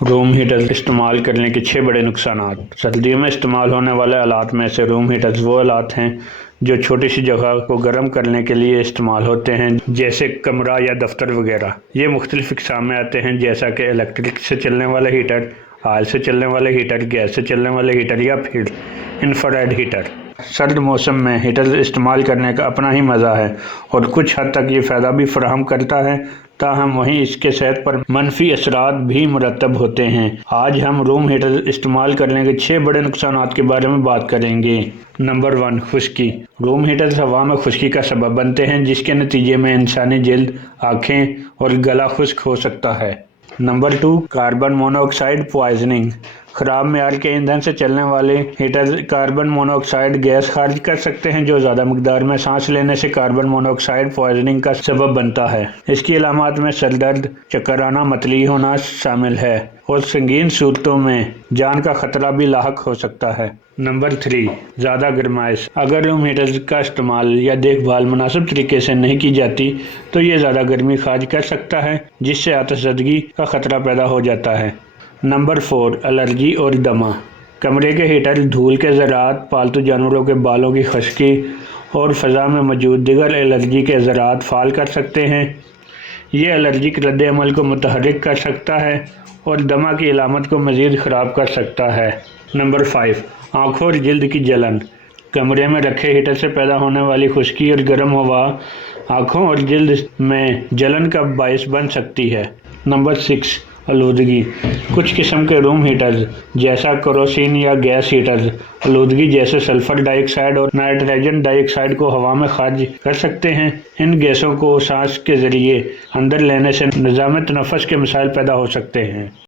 روم heater استعمال کرنے کے 6 بڑے نقصانات۔ سردیوں میں استعمال ہونے والے آلات میں سے روم ہیٹرز وہ آلات ہیں جو چھوٹی سی جگہ کو گرم کرنے کے لیے استعمال ہوتے ہیں، جیسے کمرہ یا دفتر وغیرہ۔ یہ مختلف اقسام میں آتے ہیں، جیسا کہ الیکٹرک سے چلنے والے ہیٹر، آئل سے چلنے والے ہیٹر، گیس سے چلنے والے ہیٹر یا پھر انفرارڈ ہیٹر۔ سرد موسم میں ہیٹر استعمال کرنے کا اپنا ہی مزہ ہے اور کچھ حد تک یہ فائدہ بھی فراہم کرتا ہے، تاہم وہیں اس کے صحت پر منفی اثرات بھی مرتب ہوتے ہیں۔ آج ہم روم ہیٹر استعمال کرنے کے 6 بڑے نقصانات کے بارے میں بات کریں گے۔ نمبر 1، خشکی۔ روم ہیٹرز ہوا میں خشکی کا سبب بنتے ہیں، جس کے نتیجے میں انسانی جلد، آنکھیں اور گلا خشک ہو سکتا ہے۔ Number 2، carbon monoxide poisoning. خراب معیار کے ایندھن سے چلنے والے heaters carbon monoxide gas خارج کر سکتے ہیں، جو زیادہ مقدار میں سانس لینے سے کاربن مونو آکسائڈ پوائزننگ کا سبب بنتا ہے۔ اس کی علامات میں سر درد، چکر آنا، متلی ہونا شامل ہے اور سنگین صورتوں میں جان کا خطرہ بھی لاحق ہو سکتا ہے۔ نمبر 3، زیادہ گرمائش۔ اگر روم ہیٹرز کا استعمال یا دیکھ بھال مناسب طریقے سے نہیں کی جاتی تو یہ زیادہ گرمی خارج کر سکتا ہے، جس سے آتش زدگی کا خطرہ پیدا ہو جاتا ہے۔ نمبر 4، الرجی اور دمہ۔ کمرے کے ہیٹر دھول کے ذرات، پالتو جانوروں کے بالوں کی خشکی اور فضا میں موجود دیگر الرجی کے ذرات فعال کر سکتے ہیں۔ یہ الرجک رد عمل کو متحرک کر سکتا ہے اور دمہ کی علامت کو مزید خراب کر سکتا ہے۔ نمبر 5، آنکھوں اور جلد کی جلن۔ کمرے میں رکھے ہیٹر سے پیدا ہونے والی خشکی اور گرم ہوا آنکھوں اور جلد میں جلن کا باعث بن سکتی ہے۔ نمبر 6، آلودگی۔ کچھ قسم کے روم ہیٹرز جیسا کیروسین یا گیس ہیٹرز آلودگی جیسے سلفر ڈائی آکسائڈ اور نائٹروجن ڈائی آکسائڈ کو ہوا میں خارج کر سکتے ہیں۔ ان گیسوں کو سانس کے ذریعے اندر لینے سے نظام تنفس کے مسائل پیدا ہو سکتے ہیں۔